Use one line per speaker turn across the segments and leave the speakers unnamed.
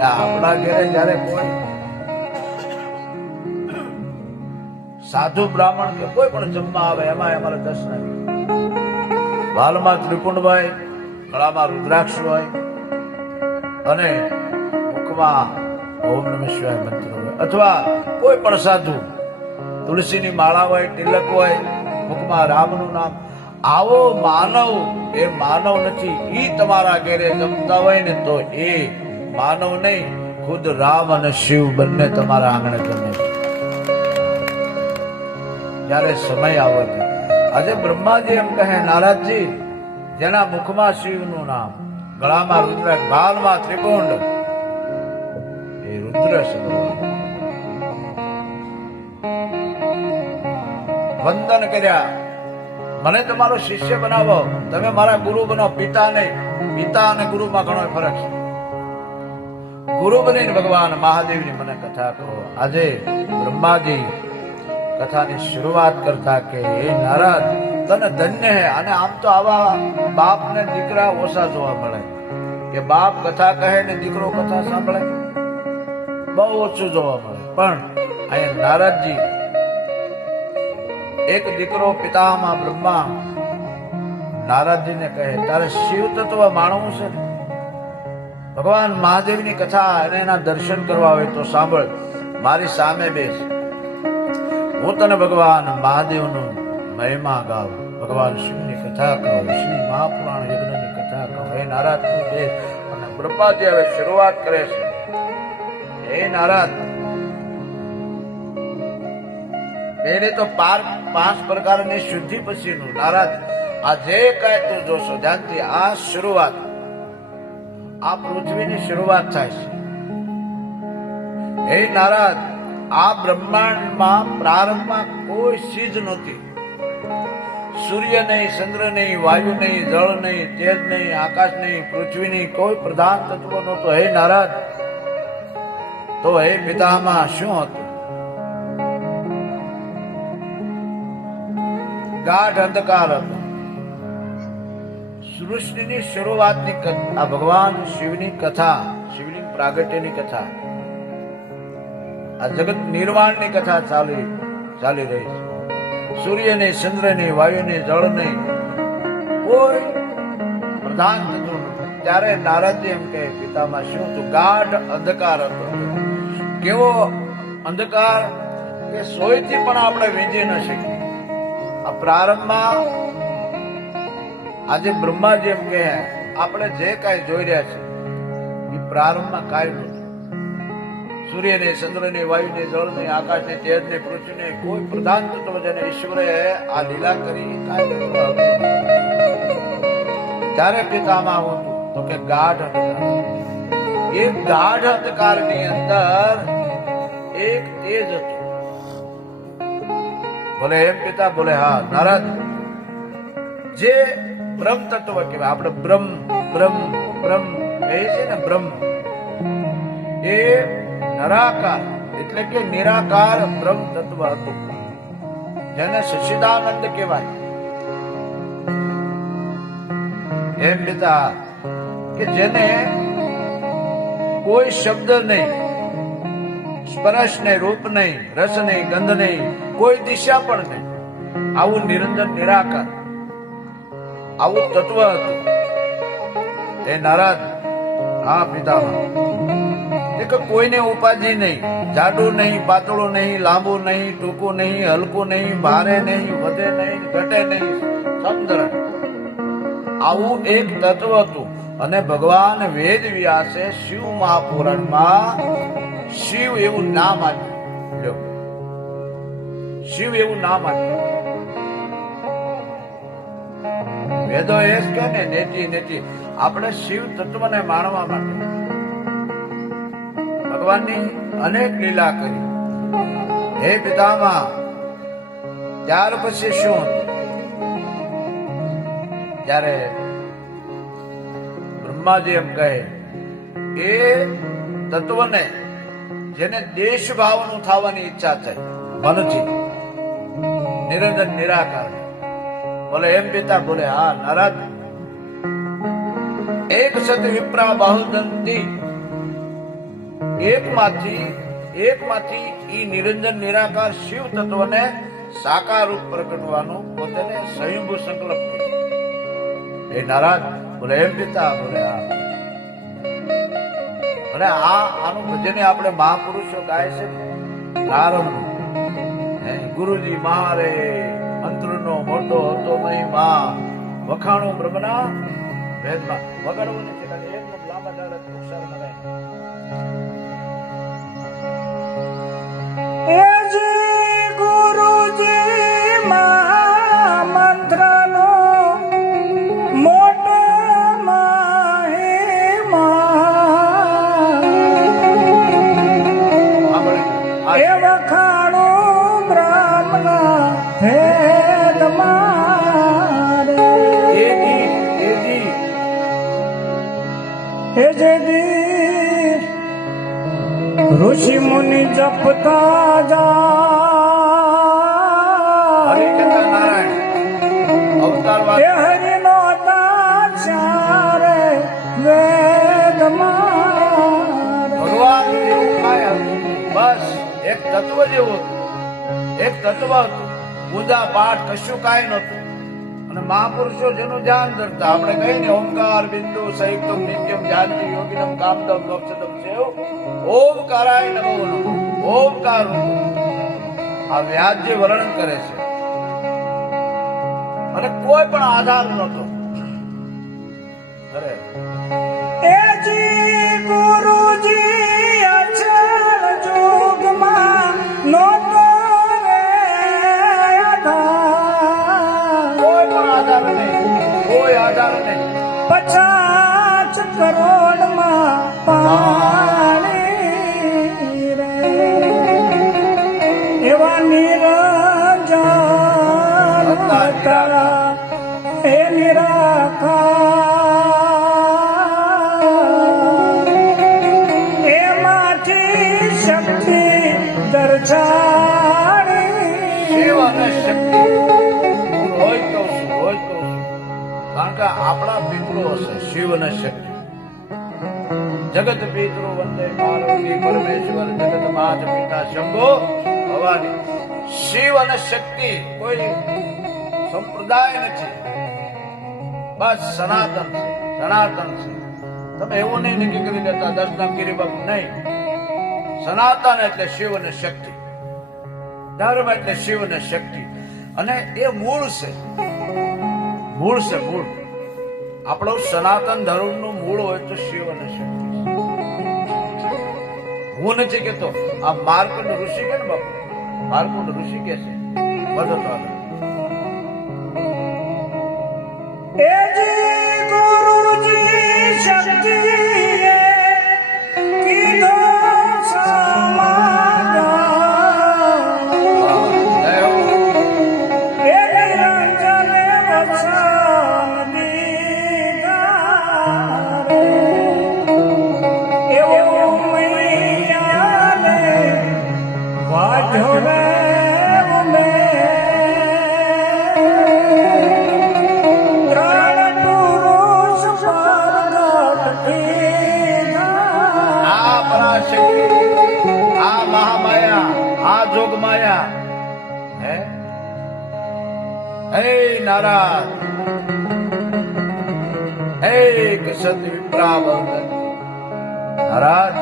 આપણા ઘરે જયારે સાધુ બ્રાહ્મણ કે કોઈ પણ જમવા આવે એમાં અમારે દર્શન આવી વાલમાં હોય, ગળામાં રુદ્રાક્ષ હોય, અને મુખમાં ઓમ નમ શિવાય મંત્ર હોય. અથવા કોઈ પણ સાધુ, તુલસીની માળા હોય, તિલક હોય, મુખમાં રામનું નામ, આવો માનવ, એ માનવ નથી, ઈ તમારા ઘરે જમતા હોય ને તો એ માનવ નહીં, ખુદ રામ અને શિવ બંને તમારા આંગણે જમે જ્યારે સમય આવે છે આજે બ્રહ્માજી એમ કહે નારાજજી જેના મુખમાં શિવનું નામ, ગળામાં રુદ્ર ભાલમાં ત્રિકુંડ એ રુદ્ર વંદન કર્યા, મને તમારો શિષ્ય બનાવો, તમે મારા ગુરુ બનો, પિતા નહીં, પિતા અને ગુરુમાં ઘણો ફરક છે. ગુરુ બનીને ભગવાન મહાદેવની મને કથા કહો. આજે બ્રહ્માજી કથાની શરૂઆત કરતા કે, હે નારદ, તને ધન્ય હે. અને આમ તો આવા બાપ દીકરા ઓછા જોવા મળે. કે બાપ કથા કહે ને દીકરો કથા સાંભળે. બહુ ઓછું જોવા મળે. પણ અહીંયા નારદજી એક દીકરો પિતામાં બ્રહ્મા નારદજીને કહે, તારે શિવ તત્વ માણવું છે ને? ભગવાન મહાદેવની કથા અને એના દર્શન કરવા હોય તો સાંભળ, મારી સામે બેસ. હું તને ભગવાન મહાદેવનો મહિમા ગાવ ભગવાન શિવની કથા કહું, શ્રી મહાપુરાણ યજ્ઞની કથા કહું. હે નારાજ તું અને બ્રહ્માજી હવે શરૂઆત કરે છે, હે નારાજ, પહેલે તો પાર પાંચ પ્રકારની શુદ્ધિ પછીનું. નારાજ આ જે કાંઈ તું જોશો, ધ્યાનથી આ શરૂઆત. આ પૃથ્વીની શરૂઆત થાય છે. હે નારાજ આ બ્રહ્માંડમાં પ્રારંભમાં કોઈ ચીજ નહોતી. સૂર્ય નહીં, ચંદ્ર નહીં, વાયુ નહીં, જળ નહીં, તેજ નહીં, આકાશ નહીં પૃથ્વી નહીં કોઈ પ્રધાન તત્વ નહોતો. હે નારાજ તો હે પિતામાં શું હતું? ગાઢ અંધકાર હતો. સૃષ્ટિની શરૂઆતની આ ભગવાન શિવની કથા, શિવલિંગ પ્રાગટ્યની કથા. આ જગત નિર્માણની કથા ચાલી ચાલી રહી છે. સૂર્ય નહીં ચંદ્ર નહીં વાયુ નહીં જળ નહીં કોઈ પ્રધાન થતું ત્યારે નારદજી એમ કહે, પિતામાં શું? તું ગાઢ અંધકાર હતો. કેવો અંધકાર કે સોયથી પણ આપણે વીંજી ન શકીએ. આ પ્રારંભમાં આજે બ્રહ્માજી એમ કહે, આપણે જે કાંઈ જોઈ રહ્યા છે એ પ્રારંભમાં કાંઈ નથી. સૂર્ય ને ચંદ્ર ને વાયુ ને જળ ને આકાશ ને તેજ ને પૃથ્વી ને કોઈ પ્રધાન તત્વ જેને ઈશ્વરે આ લીલા કરી કાંઈ ત્યારે પિતામાં હું તો કે ગાઢ અંધકાર. એ ગાઢ અંધકારની અંદર એક તેજ હતું. બોલે એમ પિતા બોલે હા નારદ જે બ્રહ્મ તત્વ કહેવાય. આપણે બ્રહ્મ બ્રહ્મ બ્રહ્મ કહે છે ને બ્રહ્મ. એ નરાકાર, એટલે કે નિરાકાર બ્રહ્મ તત્વ હતું. જેને સચિદાનંદ કહેવાય. એમ પિતા, કે જેને કોઈ શબ્દ નહીં, સ્પર્શ નહીં, રૂપ નહીં, રસ નહીં, ગંધ નહીં, કોઈ દિશા પણ નહીં. આવું નિરંજન નિરાકાર. આવું તત્વ હતું. એ નારાજ. હા પિતામાં એક કોઈને ઉપાધિ નહીં. જાડું નહીં, પાતળું નહીં, લાંબુ નહીં, ટૂંકું નહીં, હલકું નહીં, ભારે નહીં, વધે નહીં, ઘટે નહીં. સમજણ? આવું એક તત્વ હતું. અને ભગવાન વેદ વ્યાસે શિવ મહાપુરાણમાં શિવ એવું નામ આપ્યું. શિવ એવું નામ આપ્યું. વેદો એ જ કે ને નેતિ નેતિ આપણે શિવ તત્વને માણવા માટે ભગવાનની અનેક લીલા કરી. હે પિતામાં, ત્યાર પછી શું? ત્યારે બ્રહ્માજી એમ કહે, એ તત્વને જેને દેશ ભાવનું થવાની ઈચ્છા થઈ, મનથી, નિરંજન, નિરાકાર. બોલે એમ પિતા બોલે હા, નારાજ. એક સત વિપ્રા બાહુદંતી. એકમાંથી એકમાંથી ઈ નિરંજન, નિરાકાર શિવ તત્વને સાકાર રૂપ પ્રગટવાનું પોતાને સંયુગ સંકલ્પ એ નારાજ બોલે એમ પિતા બોલે હા. અને આ, આનું ભજન આપણે મહાપુરુષો ગાય છે પ્રારંભ. ગુરુજી મારે મંત્રનો મોટો હતો મહિમા વખાણું બ્રહ્મના વેદમાં વગાડવું નથી ખાલી એકદમ લાંબા દાડા નુકસાન મને
જપતા જા
હરિકથા નારાયણ અવતાર
એ
વાત
હરિનો તાચારે વેદ
ભગવાન જેવું કાંઈ બસ એક તત્વ જેવું હતું એક તત્વ હતું પૂજા પાઠ કશું કાંઈ નહોતું. અને મહાપુરુષો જેનું ધ્યાન ધરતા આપણે કહીએ ને ઓમકાર બિંદુ સંયુક્ત નિત્યમ ધ્યાન યોગિનમ કામદમ મોક્ષદમ સેવ ઓમકારાય નમો નમઃ. ઓમકાર આ વ્યાજ્ય વર્ણન કરે છે. અને કોઈ પણ આધાર નહોતો. અરે.
એજી ગુરુજી અચળ જોગમાં રે આધાર.
કોઈ પણ આધાર નહીં. કોઈ આધાર નહીં.
પચાસ કરોડમાં પાણી
અને શક્તિ જગત પિતૃ વંદે પાર્વતી પરમેશ્વર, જગત માત પિતા શંભો ભવાની. શિવ અને શક્તિ કોઈ સંપ્રદાય નથી. બસ સનાતન છે સનાતન છે. તમે એવું નહીં નક્કી કરી દેતા દર્શન ગીરી બાબુ નહીં. સનાતન એટલે શિવ અને શક્તિ. ધર્મ એટલે શિવ અને શક્તિ. અને એ મૂળ છે. મૂળ છે, મૂળ. આપણો સનાતન ધર્મનું મૂળ હોય તો શિવ અને શક્તિ. હું નથી કેતો આ માર્કંડ ઋષિ કે બાપુ? માર્કંડ ઋષિ કે છે બધો હે હે નારાયણ હે કસત વિપ્રાવન નારાજ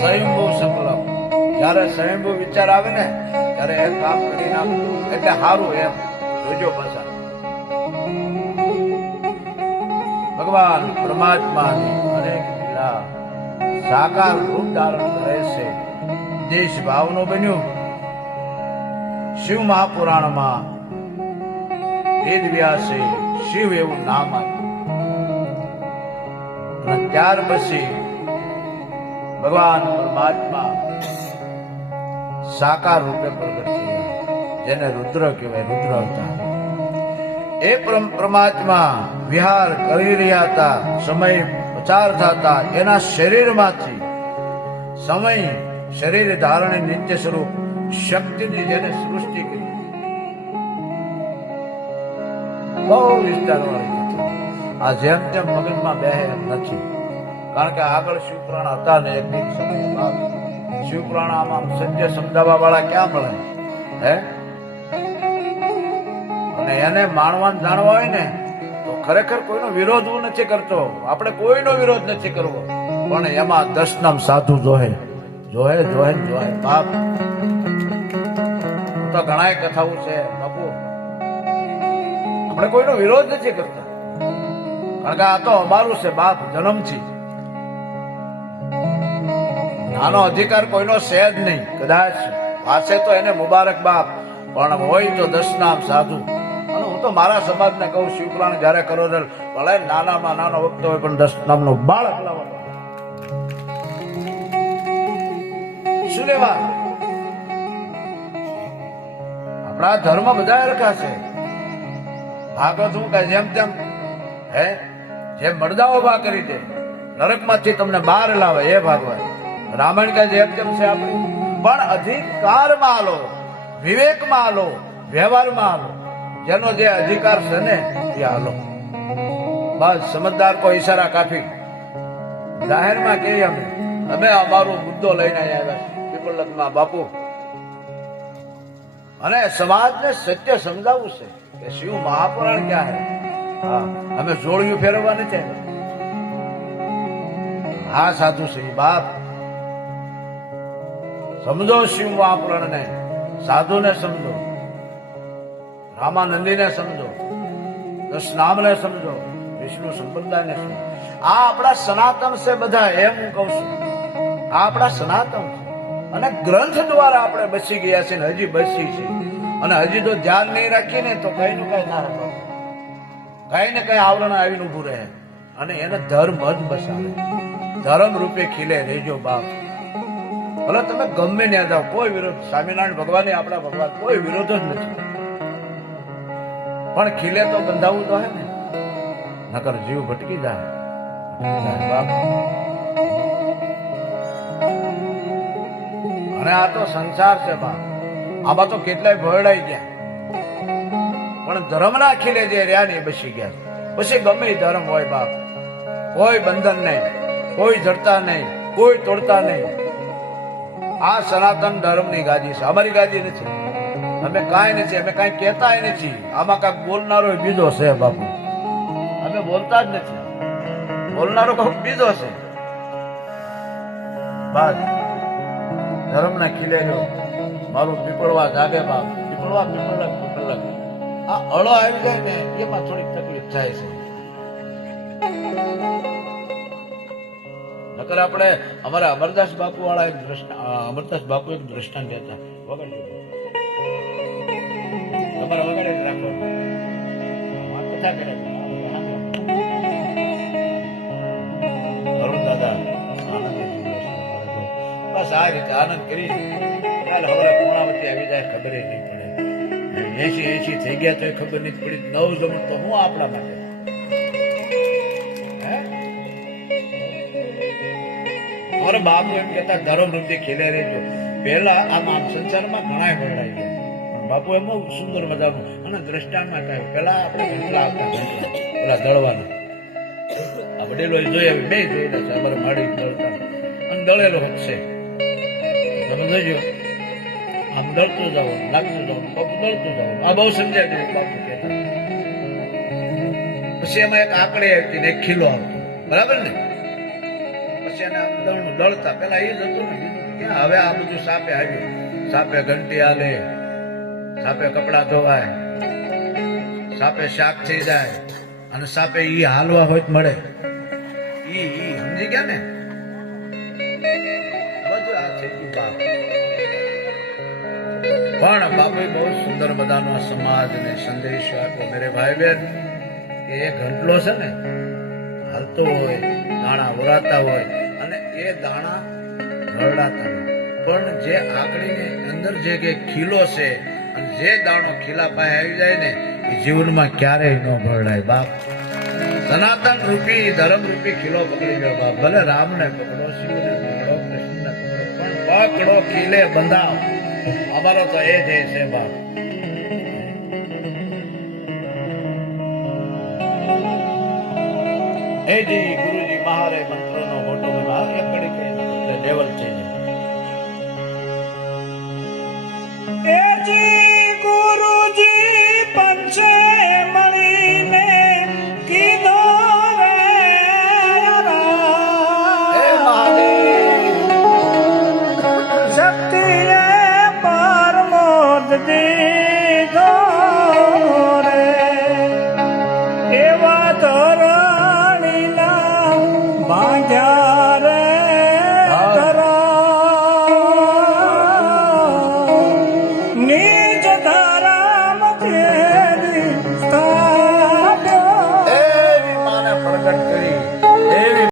સ્વયંભુ સંકલ્પ જ્યારે સ્વયંભુ વિચાર આવે ને, ત્યારે એ કામ કરી નાખવું, એટલે સારું એમ. જોજો પાછા. ભગવાન પરમાત્માની અનેક લીલા સાકાર રૂપ ધારણ કરે છે. દેશ ભાવનો બન્યું. શિવ મહાપુરાણમાં વેદ વ્યાસે શિવ એવું નામ આપ્યું. અને ત્યાર પછી ભગવાન પરમાત્મા સાકાર રૂપે પ્રગટ થયા. જેને રુદ્ર કહેવાય, રુદ્ર હતા એ પરમ પરમાત્મા વિહાર કરી રહ્યા હતા. સમય પ્રચાર થતા એના શરીરમાંથી સમય શરીર ધારણે નિત્ય સ્વરૂપ શક્તિની જેને સૃષ્ટિ કરી. બહુ વિસ્તાર વાળી. આ જેમ તેમ મગજમાં બેહે નથી. કારણ કે આગળ શિવપુરાણ હતા ને એક દિન શિવપુરાણ આમ સત્ય સમજાવવા વાળા ક્યાં મળે? હે? અને એને માણવાનું જાણવા હોય ને, તો ખરેખર કોઈનો વિરોધ હું નથી કરતો. આપણે કોઈનો વિરોધ નથી કરવો. પણ એમાં દસનામ સાધુ જોહે. જોહે જોહે જોહે. બાપ તો ઘણા કથાઓ છે, બાપુ. આપણે કોઈનો વિરોધ નથી કરતા. કારણ કે આ તો અમારું છે, બાપ, જન્મથી. નાનો અધિકાર કોઈનો છે જ નહીં, કદાચ. પાસે તો એને મુબારક, બાપ. પણ હોય તો દસનામ સાધુ. અને હું તો મારા સમાજને કહું શિવપુરાણ જયારે કરો ભલે નાનામાં નાનો વખત હોય, પણ દસ નામનો બાળક લાવવાનો. શું લેવા આપણા ધર્મ બધા હરખા છે ભાગવત શું કહે જેમ તેમ, હે? જેમ મરદા ઊભા કરી દે, નરકમાંથી તમને બહાર લાવે એ ભાગવત? રામાયણ કે જેમ તેમ છે આપણું. પણ અધિકારમાં આલો, વિવેકમાં આલો, વ્યવહારમાં આલો. જેનો જે અધિકાર છે ને, એ આલો. બસ, સમજદાર કોઈ ઈશારા કાફી. જાહેરમાં કહીએ અમે. અમે અમારો મુદ્દો લઈને આવ્યા પીપળમાં બાપુ અને સમાજને સત્ય સમજાવવું છે કે શિવ મહાપુરાણ ક્યાં હે? અમે જોડિયું ફેરવવા નથી હા, સાધુ શ્રી બાપ. સમજો શિવ મહાપુરાણ ને સાધુને સમજો, રામાનંદીને સમજો, કૃષ્ણામને સમજો, વિષ્ણુ સંપ્રદાયને સમજો. આ આપણા સનાતન છે બધા, એમ હું કહું છું. આ આપણા સનાતન છે. અને ગ્રંથ દ્વારા આપણે બસી ગયા છે ને હજી બસી છે અને હજી તો ધ્યાન નહીં રાખીએ ને તો કઈ નું કઈ ના રાખો. કઈ ને કઈ આવરણ આવીને ઉભું રહે. અને એને ધર્મ જ બસાવે. ધર્મ રૂપે ખીલે, રેજો બાપ. ભલે તમે ગમે ત્યાં જાઓ, કોઈ વિરોધ, સ્વામિનારાયણ ભગવાન આપણા ભગવાન, કોઈ વિરોધ જ નથી. પણ ખીલે તો બંધાવવું તો હે ને. નકર જીવ ભટકી જાય બાપ. અને આ તો સંસાર છે બા. આમાં તો કેટલાય ભરડાઈ ગયા. પણ ધર્મના ખીલે જે રહ્યા ને બસી ગયા. પછી ગમે ધર્મ હોય બાપ. કોઈ બંધન નહીં, કોઈ જડતા નહીં, કોઈ તોડતા નહીં. આ સનાતન ધર્મની ગાદી છે. અમારી ગાદી નથી. અમે કાંઈ નથી, અમે કાંઈ કહેતાય નથી. આમાં કાંઈક બોલનારો બીજો છે બાપુ. અમે બોલતા જ નથી. બોલનારો કોઈ બીજો છે. બસ. ધર્મના ખીલે જો મારું પીપળવા જાગે બાપ. પીપળવા પીપળક પીપળક આ અળો આવી જાય ને, એમાં થોડીક તકલીફ થાય છે. નકર આપણે અમારા અમરદાસ બાપુ વાળા એક દ્રષ્ટા અમરદાસ બાપુ એક દ્રષ્ટાંત કહેતા વગર તમારા વગર રાખો કથા કરે બસ આ રીતે આનંદ કરી. કાલ હવે પૂર્ણાવતી આવી જાય, ખબર નહીં પડે. એસી એસી થઈ ગયા તો ખબર નહીં પડી. નવ જમણ તો હું આપણા માટે? હે? અમારા બાપુ એમ કહેતા ધર્મ વૃદ્ધિ ખેલે રહેજો પહેલા આમ આમ સંસારમાં ઘણા ભરડાઈ ગયા. બાપુ એમ સુંદર મજાનું અને દ્રષ્ટાંતમાં કહ્યું પેલા આપણે ઘંટલા આવતા પેલા દળવાના આ વડેલો જોઈએ બે જોયેલા છે. અમારે માડી દળતા. અને દળેલો હશે તમે જોજો. આમ દળતું જાવ લાગતું જાવ બાપુ દળતું જાવ આ બહુ સમજાય કહેતા. પછી એમાં એક આકડી આવતી ને એક ખીલો આવતો બરાબર ને? પછી એને આમ દળનું દળતા. પેલા એ જ હતું ને હવે આ બધું સાપે આવ્યું. સાપે ઘંટી હાલે સાપે કપડા ધોવાય, સાપે શાક થઈ જાય, અને સાપે ઈ હાલવા હોય મળે. ઈ ઈ, સમજી ગયા ને? બાપ પણ બાપુ બહુ સુંદર બધાનો સમાજને સંદેશ આપ્યો. મેરે ભાઈ બહેન એ ઘંટલો છે ને, હાલતો હોય, દાણા ઉરાતા હોય, અને એ દાણા ઘરડાતા પણ જે આકડીની અંદર જે કે ખીલો છે, અને જે દાણો ખીલા પાસે આવી જાય ને, એ જીવનમાં ક્યારેય ન ભરડાય. બાપ, સનાતન રૂપી, ધર્મ રૂપી ખીલો પકડી ગયો બાપ. ભલે રામને પકડો, શિવને આંકડો કિલે બંધાવ. અમારો તો એ જ છે બાપ. એ ગુરુજી મહારે મંત્રનો
મોટો બનાવ એક કડી લેવલ છે. એ ગુરુજી પંચે